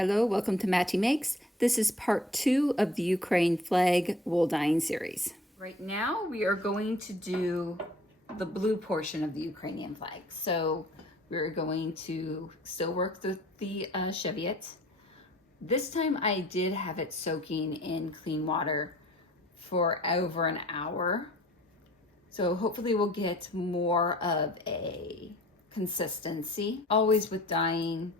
Hello, welcome to Matti Makes. This is part 2 of the Ukraine flag wool dyeing series. Right now we are going to do the blue portion of the Ukrainian flag. So we're going to still work the Cheviot. This time I did have it soaking in clean water for over an hour. So hopefully we'll get more of a consistency. Always with dyeing,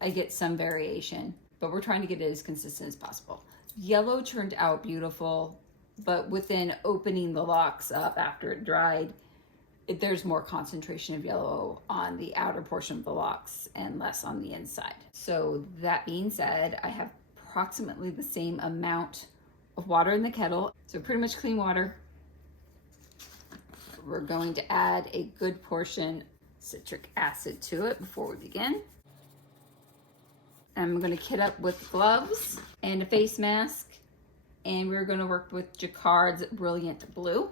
I get some variation, but we're trying to get it as consistent as possible. Yellow turned out beautiful, but within opening the locks up after it dried, there's more concentration of yellow on the outer portion of the locks and less on the inside. So that being said, I have approximately the same amount of water in the kettle. So pretty much clean water. We're going to add a good portion citric acid to it before we begin. I'm going to kit up with gloves and a face mask, and we're going to work with Jacquard's Brilliant Blue.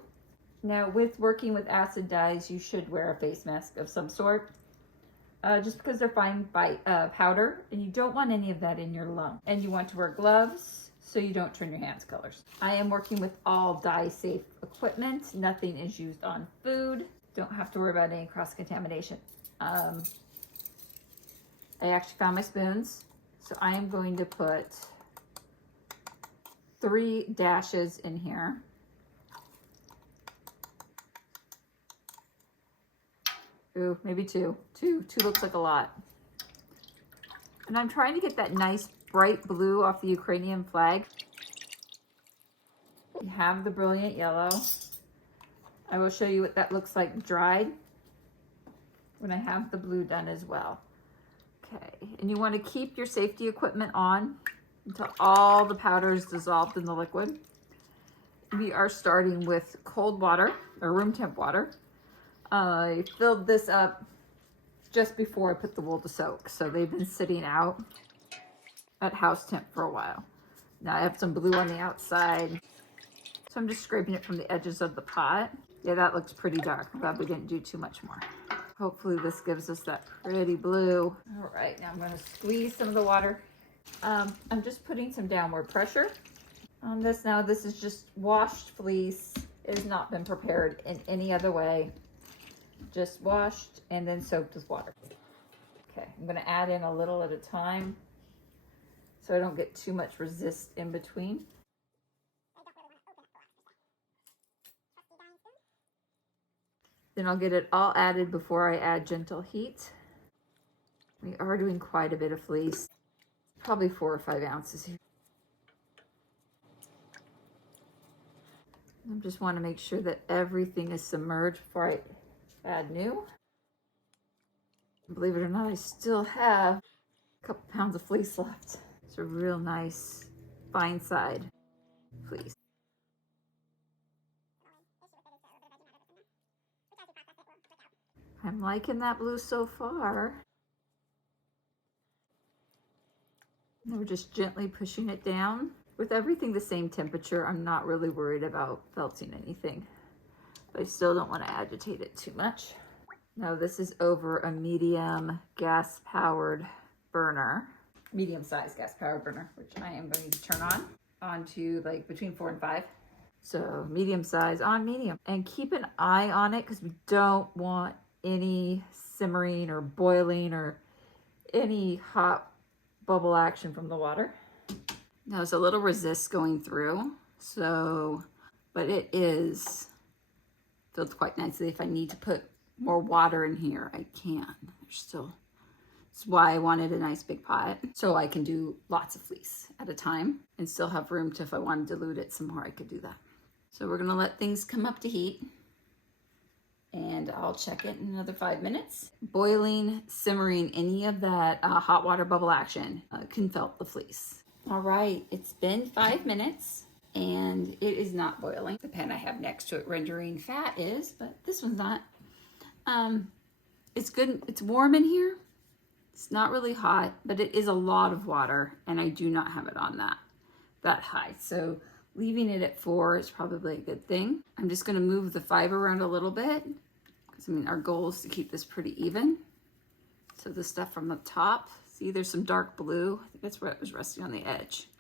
Now, with working with acid dyes, you should wear a face mask of some sort, just because they're fine by powder, and you don't want any of that in your lung. And you want to wear gloves so you don't turn your hands colors. I am working with all dye-safe equipment. Nothing is used on food. Don't have to worry about any cross-contamination. I actually found my spoons. So I am going to put 3 dashes in here. Ooh, maybe 2. Two looks like a lot. And I'm trying to get that nice bright blue off the Ukrainian flag. You have the brilliant yellow. I will show you what that looks like dried when I have the blue done as well. Okay, and you want to keep your safety equipment on until all the powder is dissolved in the liquid. We are starting with cold water, or room temp water. I filled this up just before I put the wool to soak, so they've been sitting out at house temp for a while. Now I have some blue on the outside, so I'm just scraping it from the edges of the pot. Yeah, that looks pretty dark. I'm glad we didn't do too much more. Hopefully this gives us that pretty blue. All right, now I'm going to squeeze some of the water. I'm just putting some downward pressure on this. Now this is just washed fleece. It has not been prepared in any other way. Just washed and then soaked with water. Okay, I'm going to add in a little at a time so I don't get too much resist in between. Then I'll get it all added before I add gentle heat. We are doing quite a bit of fleece, probably 4 or 5 ounces here. I just want to make sure that everything is submerged before I add new. Believe it or not, I still have a couple pounds of fleece left. It's a real nice fine side fleece. I'm liking that blue so far. And we're just gently pushing it down. With everything the same temperature, I'm not really worried about felting anything. But I still don't want to agitate it too much. Now this is over a medium gas-powered burner. Medium-sized gas-powered burner, which I am going to turn on to like between 4 and 5. So medium size on medium. And keep an eye on it because we don't want any simmering or boiling or any hot bubble action from the water. Now there's a little resist going through, so, but it is filled quite nicely. If I need to put more water in here, I can. There's still, that's why I wanted a nice big pot, so I can do lots of fleece at a time and still have room to, if I want to dilute it some more, I could do that. So we're gonna let things come up to heat. And I'll check it in another 5 minutes. Boiling, simmering, any of that hot water bubble action can felt the fleece. All right, it's been 5 minutes and it is not boiling. The pan I have next to it rendering fat is, but this one's not. It's good, it's warm in here. It's not really hot, but it is a lot of water and I do not have it on that high. So leaving it at 4 is probably a good thing. I'm just gonna move the fiber around a little bit. I mean, our goal is to keep this pretty even. So the stuff from the top See, there's some dark blue. I think that's where it was resting on the edge.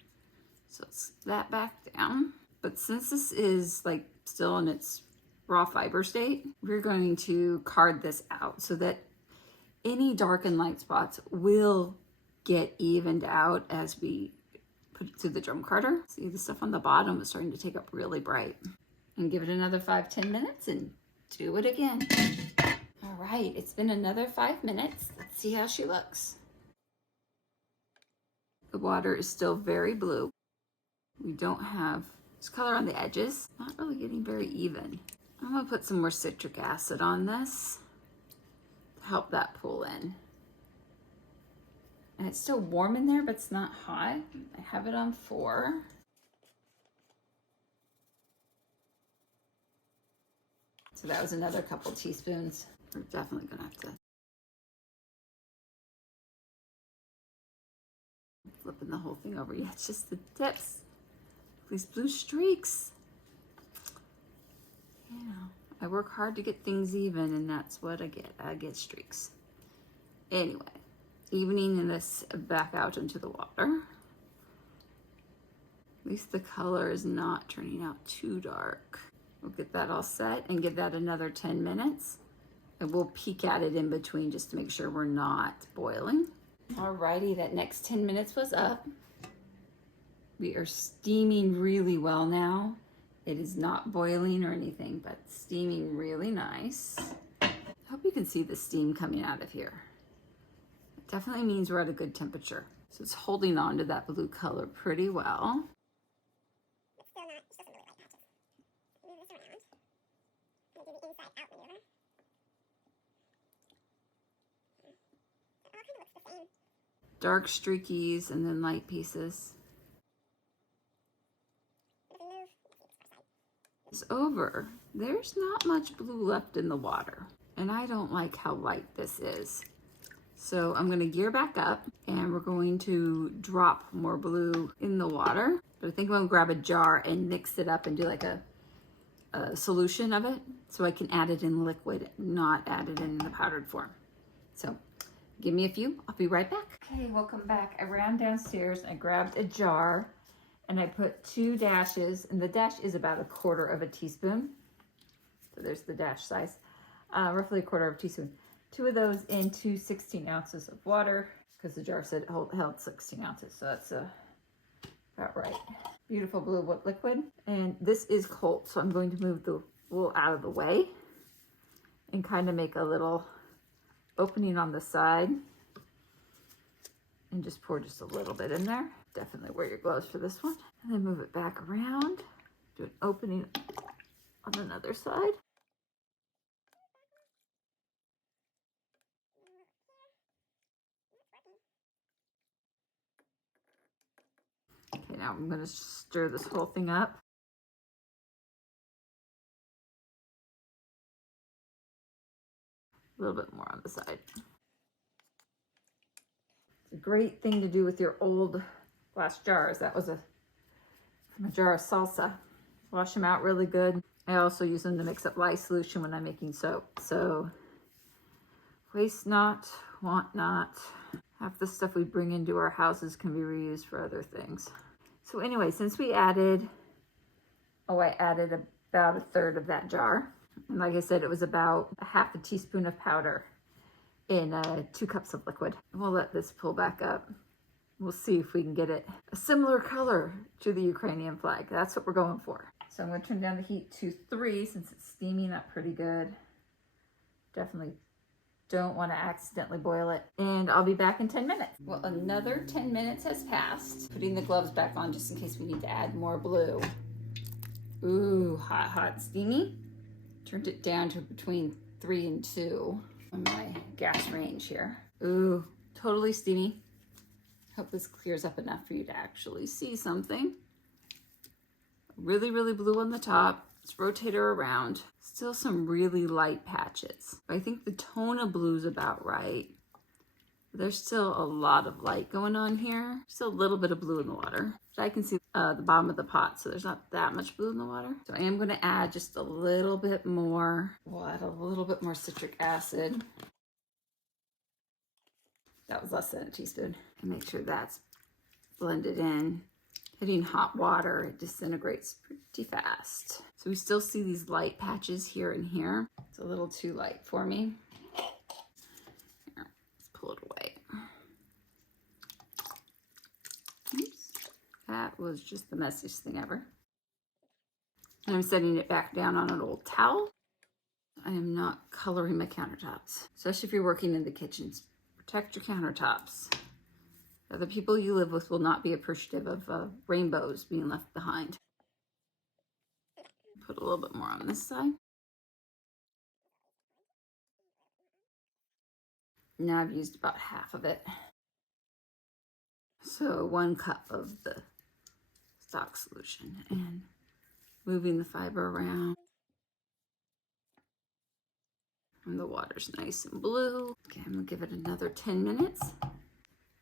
So let's that back down. But since this is like still in its raw fiber state, we're going to card this out so that any dark and light spots will get evened out as we put it through the drum carder. See, the stuff on the bottom is starting to take up really bright. And give it another 5-10 minutes and do it again. All right, it's been another 5 minutes. Let's see how she looks. The water is still very blue. We don't have this color on the edges. Not really getting very even. I'm gonna put some more citric acid on this to help that pull in. And it's still warm in there, but it's not hot. I have it on 4. So that was another couple teaspoons. We're definitely gonna have to flipping the whole thing over. Yeah, it's just the tips. These blue streaks. You know, I work hard to get things even, and that's what I get. I get streaks. Anyway, evening this back out into the water. At least the color is not turning out too dark. We'll get that all set and give that another 10 minutes. And we'll peek at it in between just to make sure we're not boiling. Alrighty, that next 10 minutes was up. We are steaming really well now. It is not boiling or anything, but steaming really nice. I hope you can see the steam coming out of here. It definitely means we're at a good temperature. So it's holding on to that blue color pretty well. Dark streakies and then light pieces. It's over. There's not much blue left in the water, and I don't like how light this is. So I'm going to gear back up and we're going to drop more blue in the water. But I think I'm going to grab a jar and mix it up and do like a solution of it so I can add it in liquid, not add it in the powdered form. So give me a few, I'll be right back. Okay, welcome back. I ran downstairs, I grabbed a jar and I put 2 dashes, and the dash is about 1/4 teaspoon. So there's the dash size, roughly 1/4 teaspoon. 2 of those into 16 ounces of water, because the jar said it held 16 ounces, so that's about right. Beautiful blue liquid, and this is cold, so I'm going to move the wool out of the way and kind of make a little opening on the side and just pour just a little bit in there. Definitely wear your gloves for this one. And then move it back around, do an opening on another side. Okay, now I'm going to stir this whole thing up. A little bit more on the side. It's a great thing to do with your old glass jars. That was from a jar of salsa. Wash them out really good. I also use them to mix up lye solution when I'm making soap. So waste not, want not. Half the stuff we bring into our houses can be reused for other things. So anyway, since we added, I added about 1/3 of that jar. And like I said, it was about 1/2 teaspoon of powder in 2 cups of liquid. We'll let this pull back up. We'll see if we can get it a similar color to the Ukrainian flag. That's what we're going for. So I'm going to turn down the heat to 3 since it's steaming up pretty good. Definitely don't want to accidentally boil it. And I'll be back in 10 minutes. Well, another 10 minutes has passed. Putting the gloves back on just in case we need to add more blue. Ooh, hot, hot, steamy. Turned it down to between 3 and 2 on my gas range here. Ooh, totally steamy. Hope this clears up enough for you to actually see something. Really, really blue on the top. Let's rotate her around. Still some really light patches. I think the tone of blue is about right. There's still a lot of light going on here. Still a little bit of blue in the water. But I can see the bottom of the pot, so there's not that much blue in the water. So I am going to add just a little bit more. We'll add a little bit more citric acid. That was less than a teaspoon. And make sure that's blended in. Hitting hot water, it disintegrates pretty fast. So we still see these light patches here and here. It's a little too light for me. Here, let's pull it away. Oops. That was just the messiest thing ever. And I'm setting it back down on an old towel. I am not coloring my countertops, especially if you're working in the kitchens. Protect your countertops. The people you live with will not be appreciative of rainbows being left behind. Put a little bit more on this side. Now I've used about half of it. So 1 cup of the stock solution and moving the fiber around. And the water's nice and blue. Okay, I'm gonna give it another 10 minutes.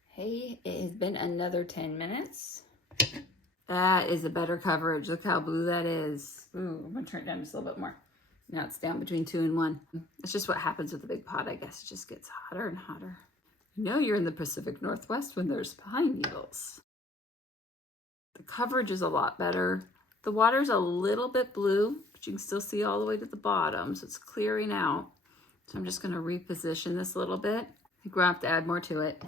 Hey, it has been another 10 minutes. That is a better coverage. Look how blue that is. Ooh, I'm gonna turn it down just a little bit more. Now it's down between 2 and 1. It's just what happens with the big pot, I guess. It just gets hotter and hotter. You know you're in the Pacific Northwest when there's pine needles. The coverage is a lot better. The water's a little bit blue, but you can still see all the way to the bottom, so it's clearing out. So I'm just gonna reposition this a little bit. I think we'll have to add more to it.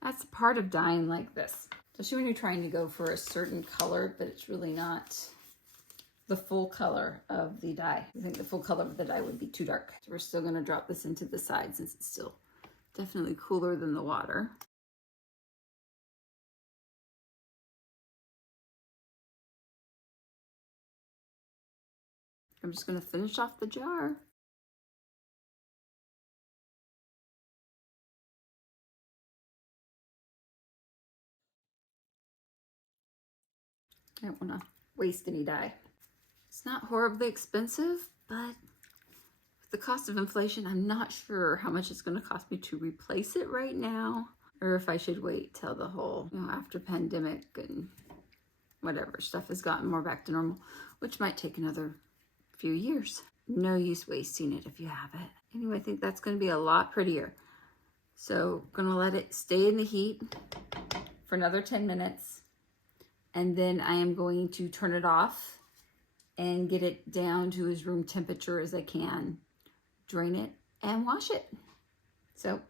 That's part of dyeing like this. Especially when you're trying to go for a certain color, but it's really not the full color of the dye. I think the full color of the dye would be too dark. So we're still gonna drop this into the side since it's still definitely cooler than the water. I'm just gonna finish off the jar. I don't wanna waste any dye. It's not horribly expensive, but with the cost of inflation, I'm not sure how much it's gonna cost me to replace it right now, or if I should wait till the whole, after pandemic and whatever, stuff has gotten more back to normal, which might take another few years. No use wasting it if you have it. Anyway, I think that's gonna be a lot prettier. So I'm gonna let it stay in the heat for another 10 minutes. And then I am going to turn it off and get it down to as room temperature as I can, drain it and wash it. So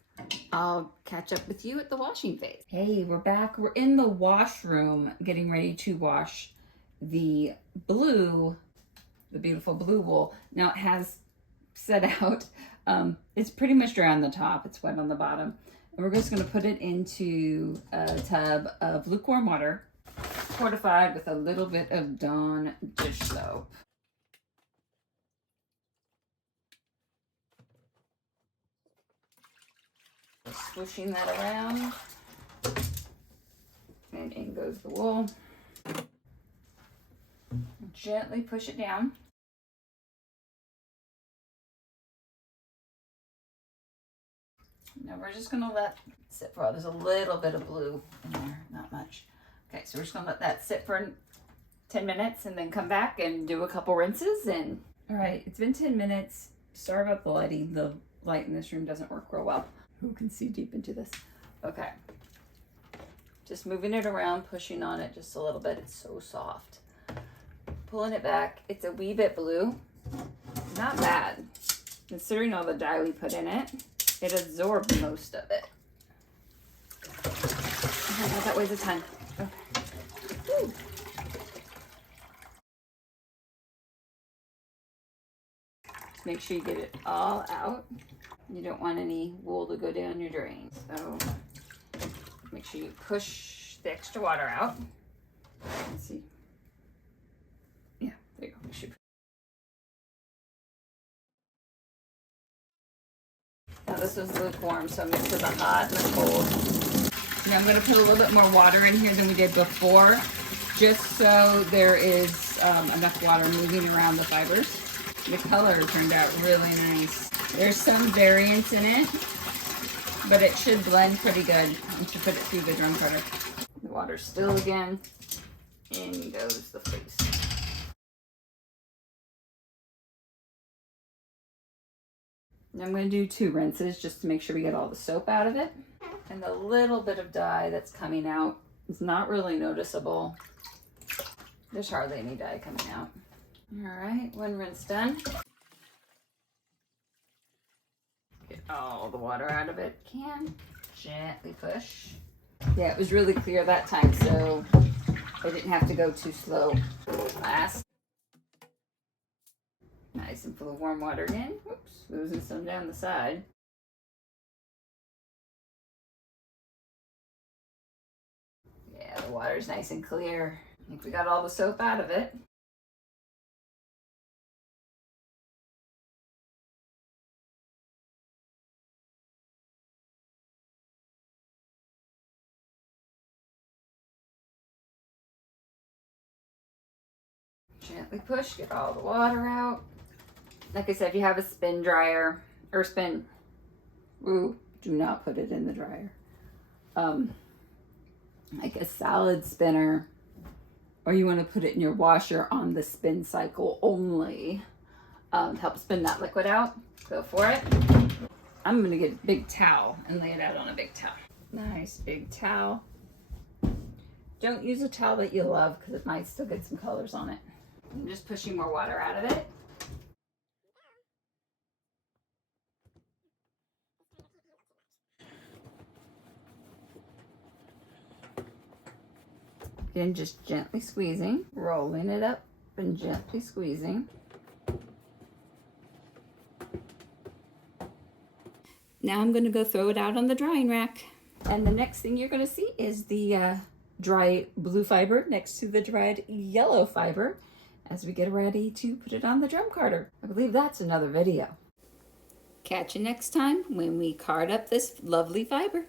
I'll catch up with you at the washing phase. Hey, we're back. We're in the washroom getting ready to wash the blue, the beautiful blue wool. Now it has set out, it's pretty much dry on the top, it's wet on the bottom. And we're just gonna put it into a tub of lukewarm water, fortified with a little bit of Dawn dish soap. Swooshing that around, and in goes the wool. Gently push it down. Now we're just gonna let it sit for, there's a little bit of blue in there, not much. Okay, so we're just gonna let that sit for 10 minutes and then come back and do a couple rinses. And all right, it's been 10 minutes. Sorry about the lighting. The light in this room doesn't work real well. Who can see deep into this? Okay, just moving it around, pushing on it just a little bit. It's so soft. Pulling it back. It's a wee bit blue. Not bad. Considering all the dye we put in it, it absorbed most of it. Oh, that weighs a ton. Okay. Woo. Just make sure you get it all out. You don't want any wool to go down your drain. So make sure you push the extra water out. Let's see. Yeah, there you go. Now this was lukewarm, so mix with the hot and the cold. Now I'm going to put a little bit more water in here than we did before, just so there is enough water moving around the fibers. The color turned out really nice. There's some variance in it, but it should blend pretty good once you put it through the drum cutter. The water's still again. In goes the fleece. I'm going to do 2 rinses just to make sure we get all the soap out of it. And the little bit of dye that's coming out is not really noticeable. There's hardly any dye coming out. All right, 1 rinse done. Get all the water out of it. Gently push. Yeah, it was really clear that time, so I didn't have to go too slow. Last. Nice and full of warm water again. Whoops, losing some down the side. Yeah, the water's nice and clear. I think we got all the soap out of it. Gently push, get all the water out. Like I said, if you have a spin dryer or spin, do not put it in the dryer. Like a salad spinner, or you want to put it in your washer on the spin cycle only, to help spin that liquid out. Go for it. I'm gonna get a big towel and lay it out on a big towel. Nice big towel. Don't use a towel that you love because it might still get some colors on it. I'm just pushing more water out of it. Again, just gently squeezing, rolling it up and gently squeezing. Now I'm going to go throw it out on the drying rack. And the next thing you're going to see is the dry blue fiber next to the dried yellow fiber as we get ready to put it on the drum carder. I believe that's another video. Catch you next time when we card up this lovely fiber.